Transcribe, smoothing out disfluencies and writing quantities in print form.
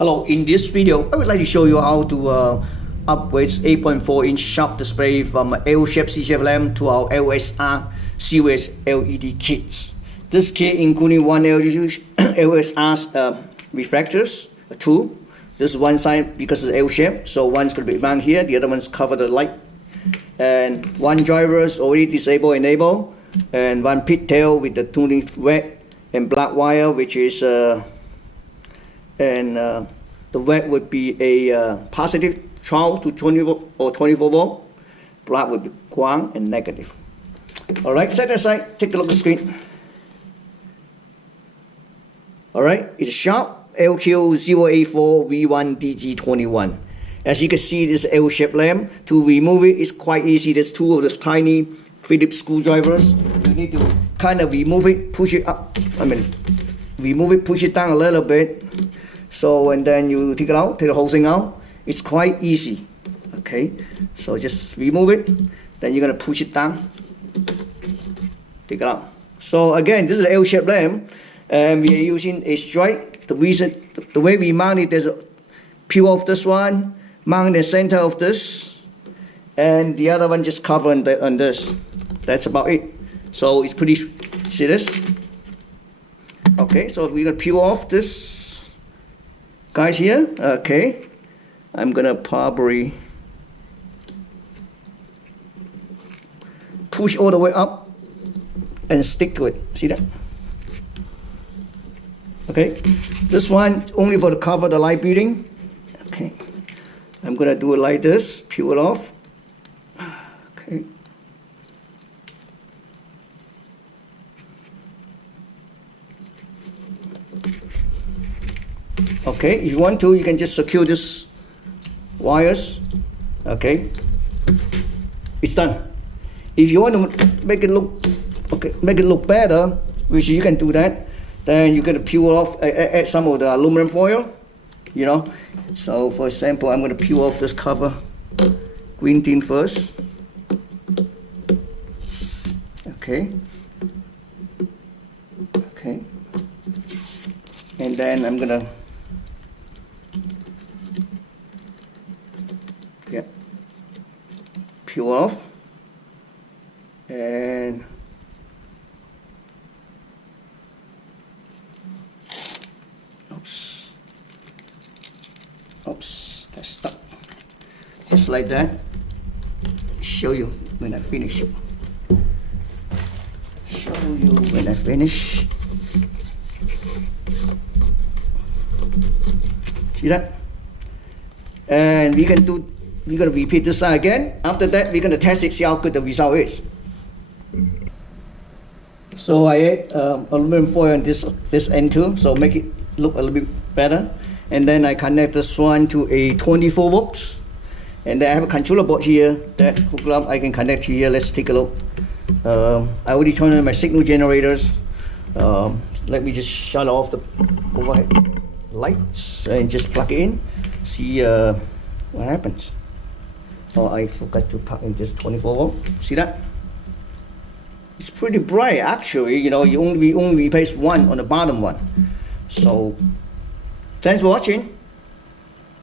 Hello, in this video I would like to show you how to upgrade 8.4-inch sharp display from L-shaped C-shaped lamp to our LSR series LED kits. This kit including one LSR reflectors, two. This one side because it's L-shaped, so one's going to be mounted here, the other one's cover the light. And one driver is already disabled, enable, and one pigtail with the tuning red and black wire, which is the red would be a positive 12 to 20 volt or 24 volt. Black would be ground and negative. All right, set that aside. Take a look at the screen. All right, it's a SHARP LQ084V1DG21. As you can see, this L-shaped lamp. To remove it is quite easy. There's two of those tiny Phillips screwdrivers. You need to kind of remove it, push it up. Remove it, push it down a little bit. So, and then you take it out, take the whole thing out. It's quite easy. Okay, so just remove it. Then you're gonna push it down. Take it out. So again, this is an L-shaped lamp, and we are using a strike. The reason, the way we mount it, there's a peel off this one, mount in the center of this, and the other one just cover on this. That's about it. So it's pretty. See this? Okay, so we're gonna peel off this guys here. Okay, I'm gonna probably push all the way up and stick to it. See that? Okay, this one only for the cover the light beading. Okay, I'm gonna do it like this, peel it off. Okay. Okay, if you want to, you can just secure this wires. Okay, it's done. If you want to make it look better, which you can do that, then you're gonna peel off, add some of the aluminum foil. You know, so for example, I'm gonna peel off this cover, green tin first. Okay. Okay. And then I'm gonna peel off, and oops, that's stuck. Just like that. Show you when I finish. Show you when I finish. See that? And we're gonna repeat this side again. After that, we're gonna test it, see how good the result is. So I add aluminum foil on this end too, so make it look a little bit better. And then I connect this one to a 24 volts. And then I have a controller board here that hook up. I can connect here. Let's take a look. I already turned on my signal generators. Let me just shut off the overhead lights and just plug it in. See what happens. Oh, I forgot to plug in this 24 volt. See that? It's pretty bright actually. You know, we only replace one on the bottom one. So thanks for watching.